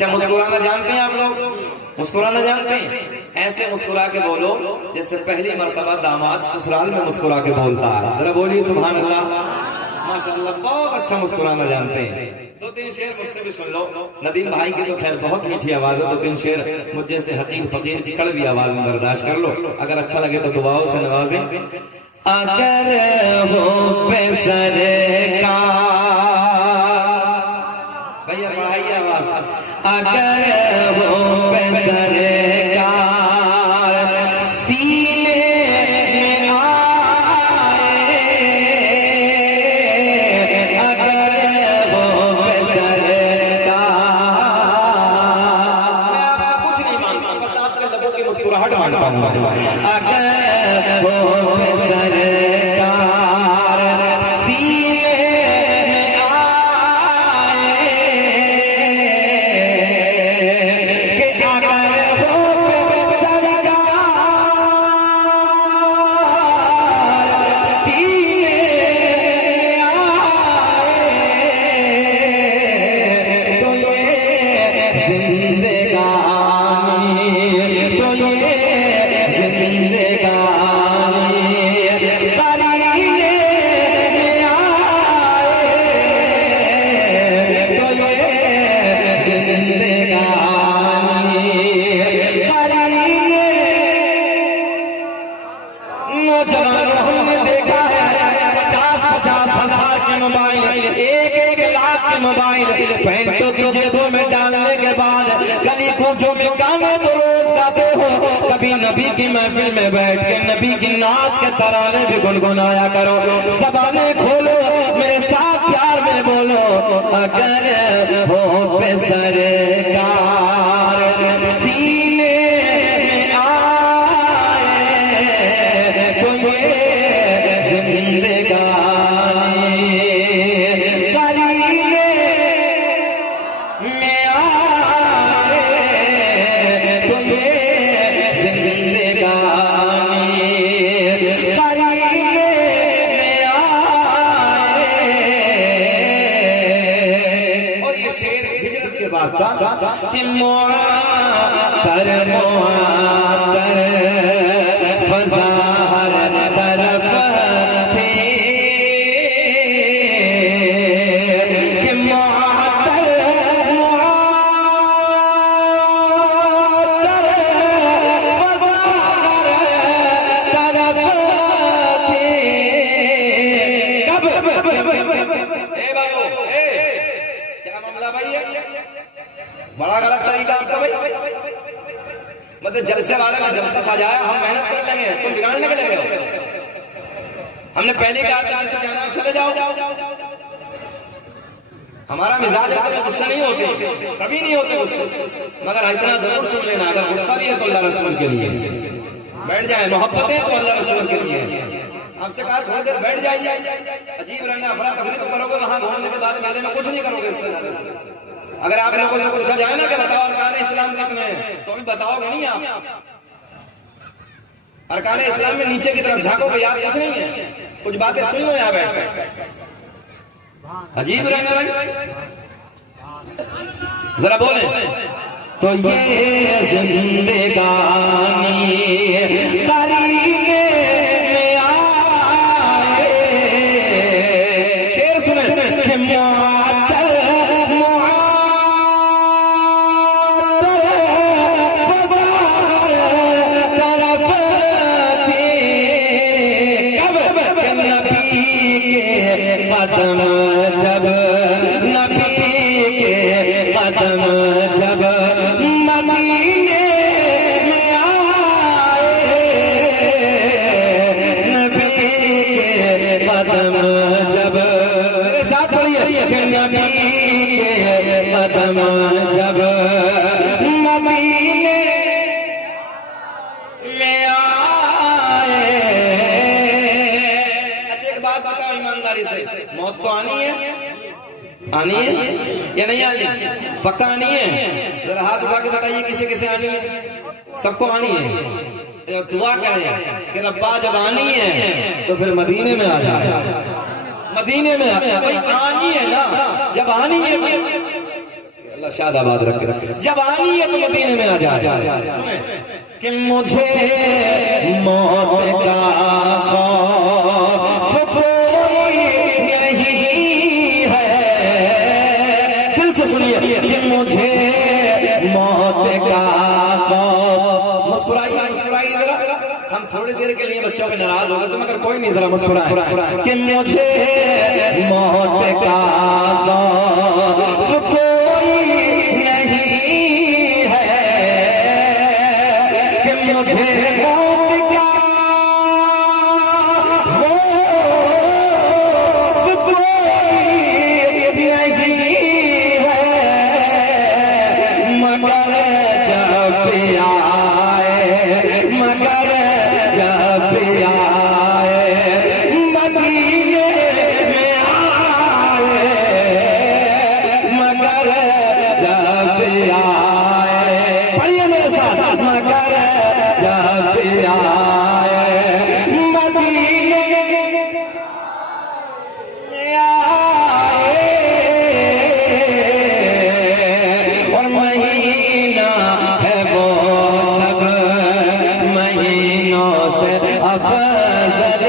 अच्छा मुस्कुराना जानते हैं आप लोग? मुस्कुराना जानते हैं? ऐसे मुस्कुरा के बोलो जैसे पहली मर्तबा दामाद ससुराल में मुस्कुरा के बोलता है। जरा बोलिए सुभान अल्लाह, माशाअल्लाह, बहुत अच्छा मुस्कुराना जानते हैं। दो तीन शेर मुझसे भी सुन लो। नदीम भाई की तो खैर बहुत मीठी आवाज है, दो तीन शेर मुझ जैसे हकीम फकीर की कड़वी आवाज में बर्दाश्त कर लो। अगर अच्छा लगे तो दुआओं से नवाजें। अगर हो सरकार, भैया बढ़ाइए आवाज। अगर हो सरकार सीने में आए, अगर हो सरकार, मैं आपसे कुछ नहीं मांगता, बस आपके लबों की मुस्कुराहट मांगता हूँ। अगर हो पैंटों की जेबों में डालने के बाद गली कूचों में गाने तो रोज गाते हो। कभी नबी की महफिल में बैठ के नबी की नात के तराने भी गुनगुनाया करो। ज़बाने खोलो, मेरे साथ प्यार में बोलो। अगर हो पे सरकार सीने में आए तो ये जिंदगानी कि मुआतर मुआतर फज़ा हर तरफ थी, कि मुआतर मुआतर फज़ा हर तरफ थी। कब क्या मामला भाई है? बड़ा गलत तरीका आपका भाई। मतलब जलसे वाले का जलसा सजाया, हम मेहनत कर लेंगे, तुम बिगाड़ने के लगे हो। हमने पहले कहा था चले जाओ। हमारा मिजाज गुस्सा नहीं होते, कभी नहीं होते गुस्से, मगर इतना जरूर सुन लेना, अगर गुस्सा भी है तो अल्लाह रसूल के लिए बैठ जाए, मोहब्बत है तो अल्लाह रसूल के लिए। आपसे कहा थोड़ी देर बैठ जाइए, अजीब रंगा अफरा तफरी तो करोगे, वहां घूमने के बाद मेले में कुछ नहीं करोगे। इससे अगर आप लोगों से पूछा जाए ना कि बताओ अरकान इस्लाम कितने हैं, तो अभी बताओगे नहीं आप। अरकान इस्लाम में नीचे की तरफ झांकोगे, यार कुछ नहीं है, कुछ बातें सुन लो यहाँ बैठ। अजीब रहेगा भाई, जरा बोले तो ये जिंदगानी कदम जब नबी के कदम जब मदीने में आए, नबी के कदम जब, मेरे साथ बोलिए, नबी के कदम जब मदीने में आए। अच्छा एक बात बताओ ईमानदारी से, मौत तो आनी है या नहीं आनी? पक्का आनी है? जरा हाथ उठा के बताइए किसे किसे आनी है? सबको आनी है। दुआ करें कि रब्बा जब आनी है तो फिर मदीने में आ जाए, मदीने में भाई आनी है ना, जब आनी है अल्लाह शादाबाद रखे। जवानी अपने मदीने में आ जाए, सुने कि मुझे मौत का खौफ कोई नहीं है, दिल से सुनिए कि मुझे मौत का खौफ। मुस्कुराइए मुस्कुराइए जरा, हम थोड़ी देर के लिए बच्चों पे नाराज हो गए तो मगर कोई नहीं, जरा मुस्कुराए कि मुझे मौत का खौफ कोई नहीं है, कि मुझे मौत का खौफ कोई नहीं है, मगर जब आए, मगर जब आए मदीने में आए, मगर जब आए, पढ़िए मेरे साथ, मगर जब आए मदीने में आए, और महीना है वो सब महीनों से अफजल,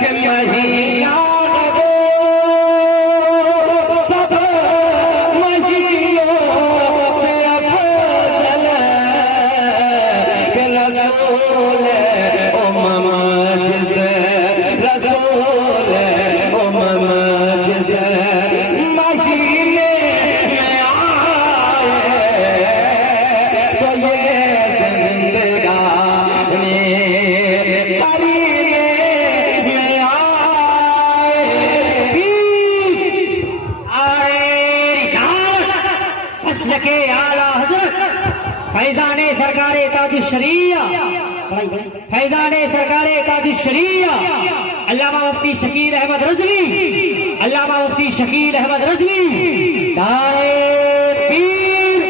कि महीना है वो सब महीनों से अफजल, कि रसूल उम्म जिसे, रसूल उम्म जिसे महीने में आए, तो ये जिंदगानी करीने में आए, फस्ल के आला हजरत फैजाने सरकारे ताजुश शरिया, फैजाने सरकारे ताजुश शरिया अल्लामा मुफ्ती शकील अहमद रज़वी, अल्लामा मुफ्ती शकील अहमद रज़वी, दाए पीर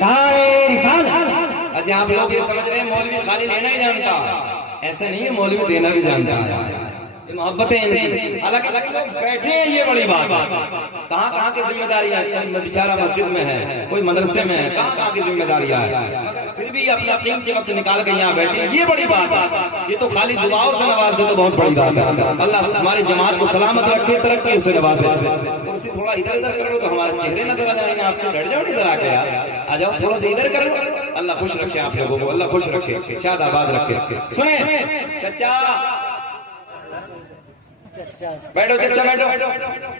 दाए रिसालत। अच्छा आप लोग ये समझ रहे हैं मौलवी खाली लेना ही जानता, ऐसा नहीं है, मौलवी देना भी जानता है। ये मोहब्बतें इनकी, हालांकि लोग बैठे हैं, ये बड़ी बात। कहाँ कहाँ की जिम्मेदारियां, कोई बेचारा मस्जिद में है, कोई मदरसे में है, कहाँ कहाँ की जिम्मेदारियां है, फिर भी अपना कीमती वक्त निकाल के यहाँ बैठे, ये बड़ी बात। ये तो खाली दुआओं से नवाज दे तो बहुत बड़ी बात है। अल्लाह हमारी जमात को सलामत रखे, तरक्की से नवाजे। कुर्सी थोड़ा इधर उधर कर लो तो हमारे चेहरे नजर आ जाएंगे, आपको बैठ जाओ इधर आके, आ जाओ थोड़ा सा इधर कर लो। अल्लाह खुश रखे आप लोगों को, अल्लाह खुश रखे, शादाबाद रखे। सुने चचा, बैठो चचा, बैठो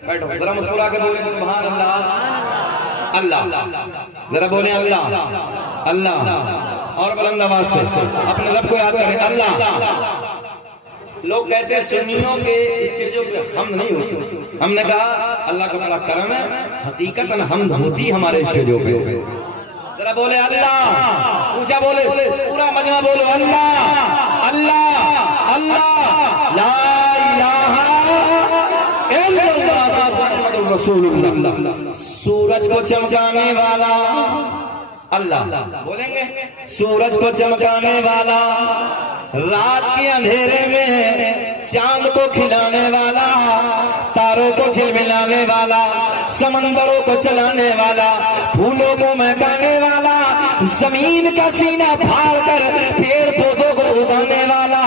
बैठो, जरा मुस्कुरा के बोले सुभान अल्लाह, अल्लाह जरा बोले अल्लाह, अल्लाह, और बुलंद आवाज से अपने रब को याद करें, अल्लाह। लोग कहते हैं सुन्नियों के स्टेजों पे हम नहीं होती, हमने कहा अल्लाह का बड़ा करम है, हकीकतन हम होती हमारे स्टेजों पे। जरा बोले अल्लाह, ऊंचा बोले, पूरा मजमा बोलो अल्लाह, अल्लाह, अल्लाह, ला इलाहा इल्लल्लाह मुहम्मदुर रसूलुल्लाह। सूरज को चमकाने वाला अल्लाह, बोलेंगे सूरज को चमकाने वाला, रात के अंधेरे में चांद को खिलाने वाला, तारों को झिलमिलाने वाला, समंदरों को चलाने वाला, फूलों को महकाने वाला, जमीन का सीना फाड़ कर पेड़ पौधों को उगाने वाला,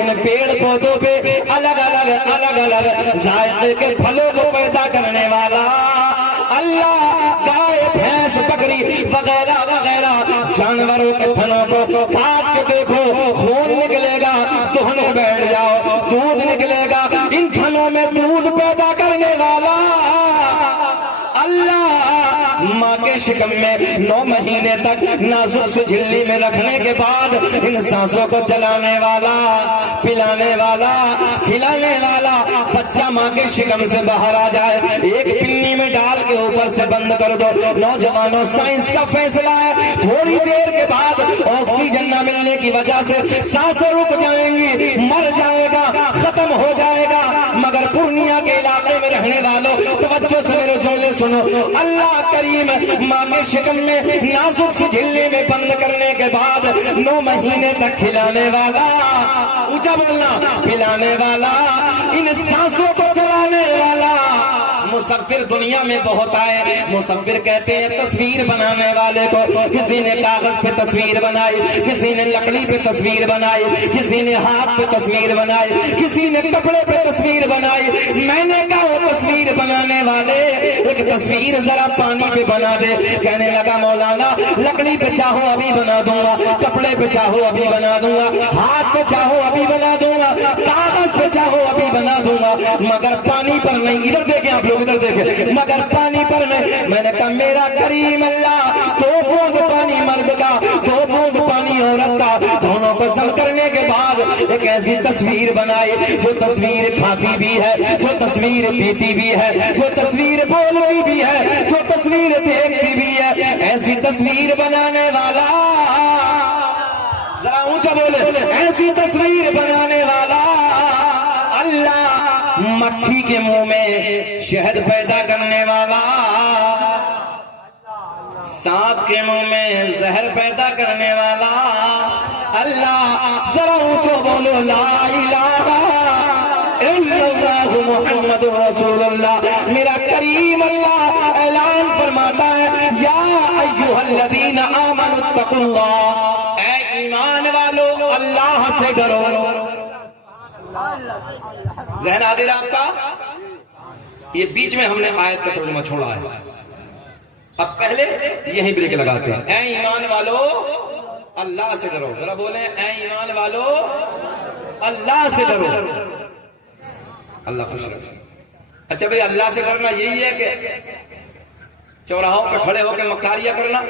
इन पेड़ पौधों पे अलग अलग जायके के फलों को पैदा करने वाला अल्लाह, गाय भैंस बकरी वगैरह वगैरह जानवरों के थनों को काट के देखो, खून निकलेगा, दुहने बैठ जाओ, दूध निकलेगा, इन थनों में दूध पैदा करने वाला अल्लाह, माँ के शिकम में 9 महीने तक नाजुक से झिल्ली में रखने के बाद इन सांसों को चलाने वाला, पिलाने वाला, खिलाने वाला, बच्चा माँ के शिकम से बाहर आ जाए, एक पिन्नी में डाल के ऊपर से बंद कर दो। नौजवानों, साइंस का फैसला है, थोड़ी देर के बाद ऑक्सीजन न मिलने की वजह से सांसें रुक जाएंगी, मर जाएगा, खत्म हो जाएगा। मगर पूर्णिया के इलाके में रहने वालों, तवज्जो से मेरे जुमले सुनो, अल्लाह करीम माँ के शिकम में नाजुक से झिल्ली में बंद करने के बाद 9 महीने तक खिलाने वाला, ऊंचा बोलना, पिलाने वाला, इन सांसों को चलाने वाला मुसव्विर दुनिया में बहुत आए। मुसव्विर कहते हैं तस्वीर बनाने वाले को। किसी ने कागज पे तस्वीर बनाई, किसी ने लकड़ी पे तस्वीर बनाई, किसी ने हाथ पे तस्वीर बनाई, किसी ने कपड़े पे तस्वीर बनाई। मैंने कहा वो तस्वीर बनाने वाले एक तस्वीर जरा पानी पे बना दे। कहने लगा मौलाना लकड़ी पे चाहो अभी बना दूंगा, कपड़े पे चाहो अभी बना दूंगा, हाथ पे चाहो अभी बना दूंगा, कागज पे चाहो अभी बना दूंगा, मगर पानी पर नहीं। इधर देखें आप लोग, इधर देखें, मगर पानी पर नहीं। मैंने कहा मेरा करीम अल्लाह 2 बूंद पानी मर्द का, 2 बूंद पानी औरत का, दोनों को जम करने के बाद एक ऐसी तस्वीर बनाई जो तस्वीर खाती भी है, जो तस्वीर पीती भी है, जो तस्वीर बोलती भी है, जो तस्वीर देखती भी है। ऐसी तस्वीर बनाने वाला, जरा ऊंचा बोले, ऐसी तस्वीर बनाने वाला अल्लाह। मक्खी के मुंह में शहद पैदा करने वाला, सांप के मुंह में जहर पैदा करने वाला अल्लाह। जरा ऊंचो बोलो ला इलाहा इल्लल्लाहु मुहम्मदुर रसूलुल्लाह। मेरा करीम अल्लाह ऐलान फरमाता है या अय्युहल्लज़ीना आमनुत्तकुल्लाह, ऐ ईमान वालो अल्लाह से डरो। ज़हन हाजिर आपका? ये बीच में हमने आयत का तर्जुमा छोड़ा है, अब पहले यही ब्रेक लगाते हैं। ऐ ईमान वालो अल्लाह से डरो। जरा बोले ऐ ईमान वालो अल्लाह से डरो। अल्लाह खुश रखे। अच्छा भाई अल्लाह से डरना यही है कि चौराहों पे खड़े होकर मक्कारियां करना,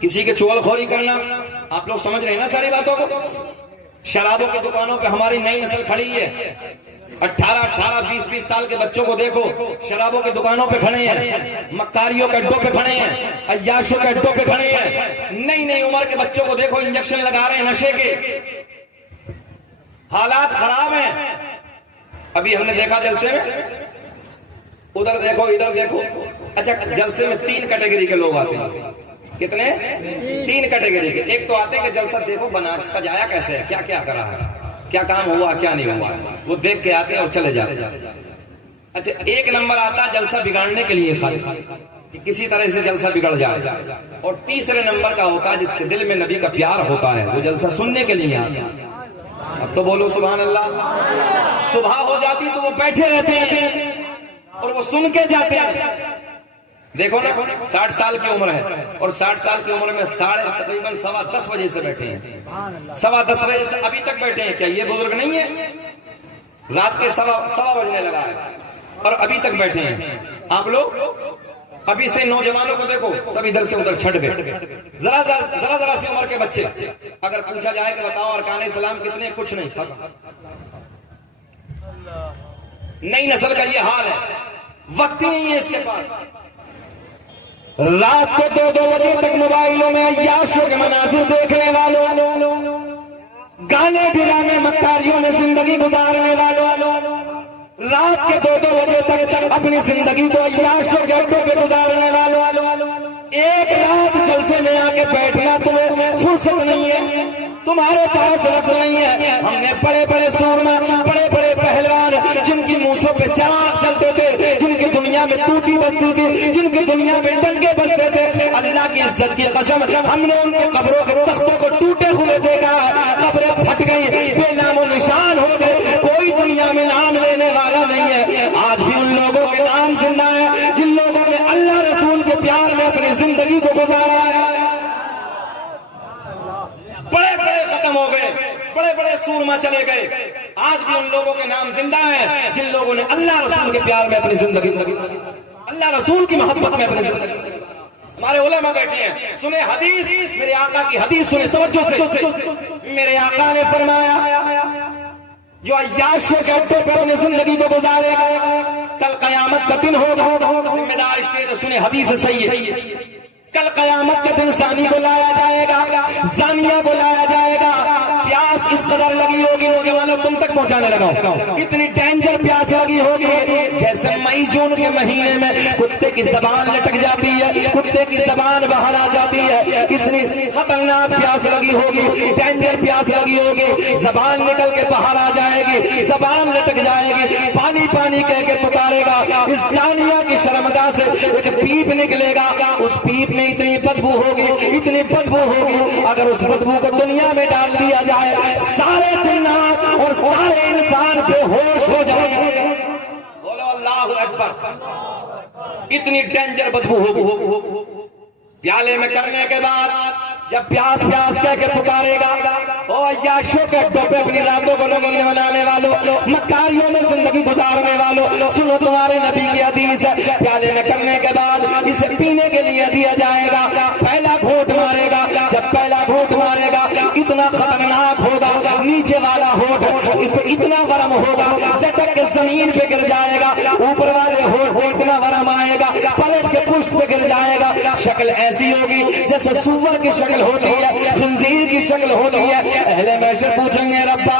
किसी के चुगलखोरी करना? आप लोग समझ रहे हैं ना सारी बातों को? शराबों की दुकानों पे हमारी नई नस्ल खड़ी है। 18-18, 20-20 साल के बच्चों को देखो शराबों की दुकानों पे खड़े हैं, मक्कारियों के अड्डों पे खड़े हैं, अय्याशों के अड्डों पे खड़े हैं। नई नई उम्र के बच्चों को देखो इंजेक्शन लगा रहे हैं नशे के। हालात खराब हैं। अभी हमने देखा जलसे में, उधर देखो इधर देखो। अच्छा जलसे में 3 कैटेगरी के लोग आते हैं। कितने? 3 कैटेगरी के। एक तो आते हैं कि जलसा देखो बना सजाया कैसे है, क्या क्या करा है, क्या काम हुआ क्या नहीं हुआ, वो देख के आते हैं और चले जाते हैं। अच्छा एक नंबर आता है जलसा बिगाड़ने के लिए, खाली कि किसी तरह से जलसा बिगड़ जाए। और तीसरे नंबर का होता है जिसके दिल में नबी का प्यार होता है, वो जलसा सुनने के लिए आता है। अब तो बोलो सुभान अल्लाह। सुबह हो जाती तो वो बैठे रहते हैं और वो सुन के जाते हैं। देखो ना 60 साल की उम्र है और 60 साल की उम्र में तकरीबन 10:15 बजे से बैठे हैं, 10:15 बजे से अभी तक बैठे हैं। क्या ये बुजुर्ग नहीं है? रात के 1:15 बजने लगा है और अभी तक बैठे हैं। आप लोग अभी से नौजवानों को देखो, सब इधर से उधर छट गए। जरा सी उम्र के बच्चे, अगर पूछा जाए कि बताओ अरकान इस्लाम कितने, कुछ नहीं पता। नई नस्ल का ये हाल है, वक्त ही नहीं है इसके पास। रात को 2-2 बजे तक मोबाइलों में अय्याशों के मनाजिर देखने वालों, गाने ड्रामे मक्कारियों में जिंदगी गुजारने वालों, रात के 2-2 बजे तक अपनी जिंदगी को अय्याशों के अड्डों पे गुजारने वालों, एक रात जलसे में आके बैठना तुम्हें फुर्सत नहीं है, तुम्हारे पास वक्त नहीं है। हमने बड़े बड़े सूरमा, बड़े बड़े पहलवान जिनकी मूंछों पे चाक चलते थे, जिनकी दुनिया में टूटी बसती थी, जिनकी दुनिया में डंके बसते थे, अल्लाह की इज्जत की कसम हमने उनके कब्रों के तख्तों को टूटे हुए देखा, कब्रें फट गई, बेनामो निशान हो गए, कोई दुनिया में नाम लेने वाला नहीं है। आज भी उन लोगों के नाम जिंदा है जिन लोगों ने अल्लाह रसूल के प्यार में अपनी जिंदगी को गुजारा है। बड़े बड़े खत्म हो गए, बड़े बड़े सूरमा चले गए, आज भी उन लोगों के नाम जिंदा है जिन लोगों ने अल्लाह रसूल के प्यार में अपनी जिंदगी, अल्लाह रसूल की मोहब्बत में अपनी जिंदगी। हमारे उलेमा बैठे हैं, सुने हदीस, मेरे आका की हदीस सुने तवज्जो से। मेरे आका ने फरमाया जो अय्याशों के अड्डे पर अपनी जिंदगी को गुजारेगा कल कयामत का दिन होगा। जिम्मेदार स्टेज सुने हदीस सही है। कल कयामत के दिन जानी को लाया जाएगा, जानिया को लाया जाएगा। प्यास इस कदर लगी होगी, नौजवानों तुम तक पहुंचाने लगा, इतनी डेंजर प्यास लगी होगी जैसे मई जून के महीने में कुत्ते की जबान लटक जाती है, कुत्ते की जबान बाहर आ जाती है। इतनी खतरनाक प्यास लगी होगी, डेंजर प्यास लगी होगी, जबान निकल के बाहर आ जाएगी, जबान लटक जाएगी, पानी पानी कह के पुकारेगा। इस से एक पीप निकलेगा, उस पीप में इतनी बदबू होगी, इतनी बदबू होगी, अगर उस बदबू को दुनिया में डाल दिया जाए, सारे जिन्नात और सारे इंसान बेहोश हो जाएंगे। बोलो अल्लाहु अकबर। इतनी डेंजर बदबू होगी। प्याले में करने के बाद जब प्यास प्यास कह के पुकारेगा, ओ अय्याशों के अड्डों पे अपनी रातों को रंगीन बनाने वालों, मक्कारियों में जिंदगी गुजारने वालों, सुनो तुम्हारे नबी की हदीस है। प्याले में करने के बाद इसे पीने के लिए दिया जाएगा, पहला घूंट मारेगा, जब पहला घूंट मारेगा इतना खतरनाक होगा, नीचे वाला होठ इतना गर्म होगा, लटक के जमीन पे गिर जाएगा, ऊपर वाले होठ इतना गर्म आएगा, पलट के पुष्प पे गिर जाएगा। शक्ल ऐसी होगी जैसे सूअर की शक्ल होती है, खंजीर की शक्ल होती है। अहले महशर पूछेंगे, रब्बा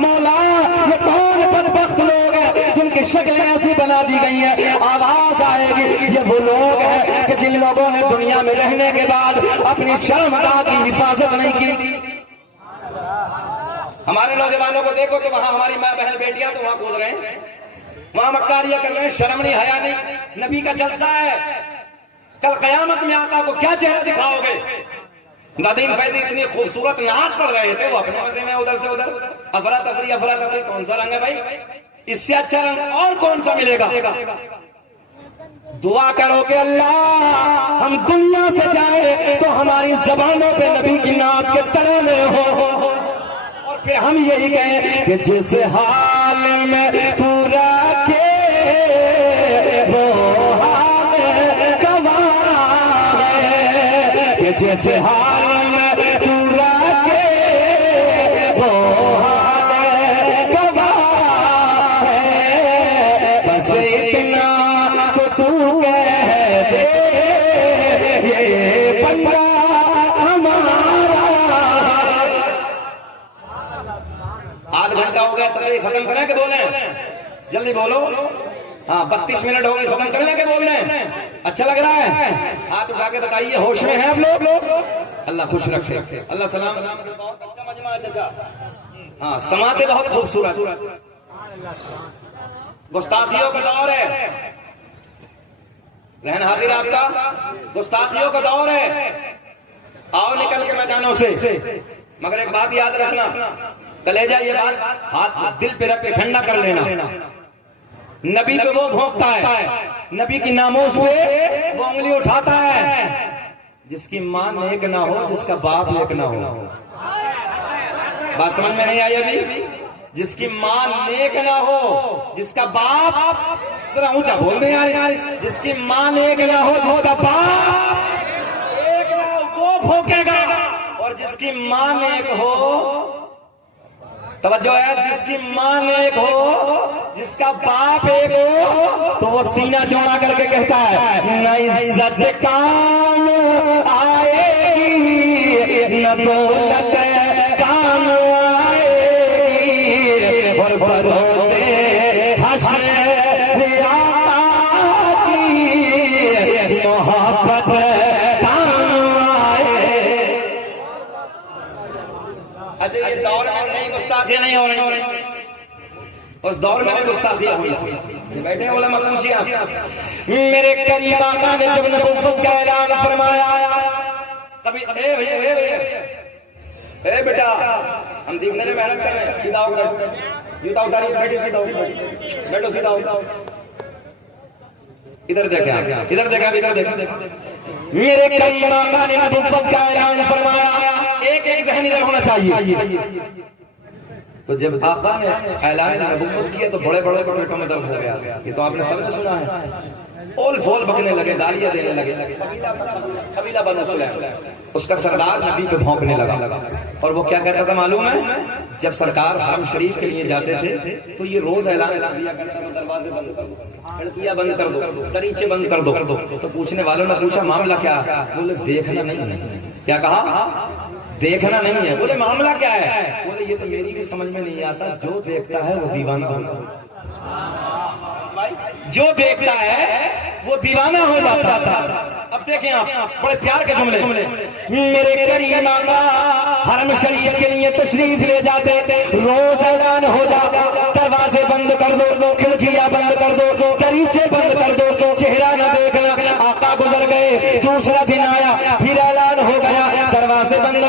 मौला ये कौन बदबख्त लोग हैं जिनकी शक्लें ऐसी बना दी गई है। आवाज आएगी, ये वो लोग हैं कि जिन लोगों ने दुनिया में रहने के बाद अपनी शर्मगाह की हिफाजत नहीं की। हमारे नौजवानों को देखो तो वहां हमारी माँ बहन बेटियां तो वहां कूद रहे हैं, वहां मक्कारियां कर रहे हैं, शर्म नहीं, हया नहीं। नबी का जलसा है, कल कयामत में आका को क्या चेहरा दिखाओगे। नदीम फैजी इतनी खूबसूरत नात पढ़ रहे थे, वो अपने मजे में उधर से उधर अफरा तफरी। कौन सा रंग है भाई, इससे अच्छा रंग और कौन सा मिलेगा। दुआ करो कि अल्लाह हम दुनिया से जाए तो हमारी जबानों पे नबी की नात के तराने हो, और फिर हम यही कहें कि जिस हाल में तू रखे वो हाल गवाह है, कि जिस हाल में तू रखे वो हाल गवाह है। बस इतना तो तू कह दे, ये बंदा हमारा। आध घंटा हो गया, तकरीर खत्म करें कि बोले? जल्दी बोलो। हाँ 32 मिनट हो गए, खत्म कर लें कि बोल रहे? अच्छा लग रहा है? हाथ उठा के बताइए, होश में है आप लोग? अल्लाह खुश रखे, अल्लाह सलाम। बहुत अच्छा मजमा है चाचा। हाँ समाते बहुत खूबसूरत। गुस्ताखियों का दौर है, रहन हाजिर आपका गुस्ताखियों का दौर है। आओ निकल के मैदानों से, मगर एक बात याद रखना, कलेजा ये बात हाथ दिल पे रख के ठंडा कर लेना। नबी पे वो भोंकता है, नबी की नामोस पे वो उंगली उठाता है जिसकी मां नेक ना हो, जिसका बाप नेक ना हो। बात समझ में नहीं आई अभी? जिसकी मां नेक ना हो, जिसका बाप, जरा ऊंचा बोल दे यार, जिसकी मां नेक ना हो, जिसका बाप नेक ना हो, वो भोंकेगा। और जिसकी मां नेक हो, तवज्जो है, जिसकी मां एक हो, जिसका बाप एक हो, तो वो सीना चौड़ा करके कहता है, न इज्जत काम आएगी, न दौलत काम आएगी, और भरोसे हश्र आका की मोहब्बत काम आए। अच्छा ये दौर में गुस्ताखियां नहीं हो रही, उस दौर में गुस्ताखियां हुई। बैठे बोला मलूसिया, मेरे करीब आका ने जब नबूवत का ऐलान फरमाया, कभी ए बेटा हम देखने में मेहनत कर रहे हैं, सीधा होकर जूता उतारिए, बैठो सीधा हो, बैठो सीधा हो, इधर देखें, इधर देखा, इधर देखा। मेरे करीब आका ने नबूवत का ऐलान फरमाया, एक एक जहन इधर होना चाहिए। तो जब आका ने ऐलान नबूवत किया तो बड़े बड़े पेटों में दर्द हो गया। ये तो आपने सबने सुना है, ओल फोल बकने लगे, गालियां देने लगे। कबीला बनो सुलैम, उसका सरदार नबी पे भौंकने लगा। और वो क्या कहता था मालूम है? जब सरकार हरम शरीफ के लिए जाते थे तो ये रोज ऐलान दिया करता था, दरवाजे बंद कर दो, खिड़कियां बंद कर दो, दरीचे बंद कर दो। तो पूछने वालों ने पूछा मामला क्या? बोले देखना नहीं है। क्या कहा? देखना नहीं है। बोले मामला क्या है? बोले ये तो मेरी भी समझ में नहीं आता, जो देखता है वो दीवाना होगा, जो देखता है वो दीवाना हो जाता था। अब देखें आप, बड़े प्यार के जुमले। मेरे करीम आका हरम शरीफ के लिए तशरीफ ले जाते थे, रोज ऐलान हो जाता, दरवाजे बंद कर दो, खिड़कियां बंद कर दो, दरीचे बंद कर दो, चेहरा न देख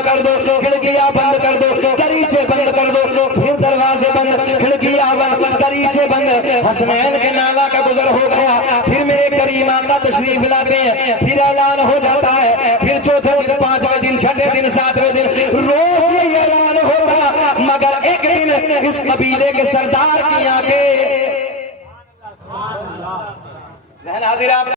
कर दो, खिड़कियां बंद कर दो, दरीचे बंद कर दो, फिर दरवाजे बंद, खिड़कियां बंद, दरीचे बंद। हसनैन के नाला का गुजर हो गया, फिर मेरे करीम आका तशरीफ लाते हैं, फिर ऐलान हो जाता है, फिर चौथे दिन, पांचवें दिन, छठे दिन, सातवें दिन रोज ये ऐलान होगा। मगर एक दिन इस कबीले के सरदार की आंखें हाजिर आप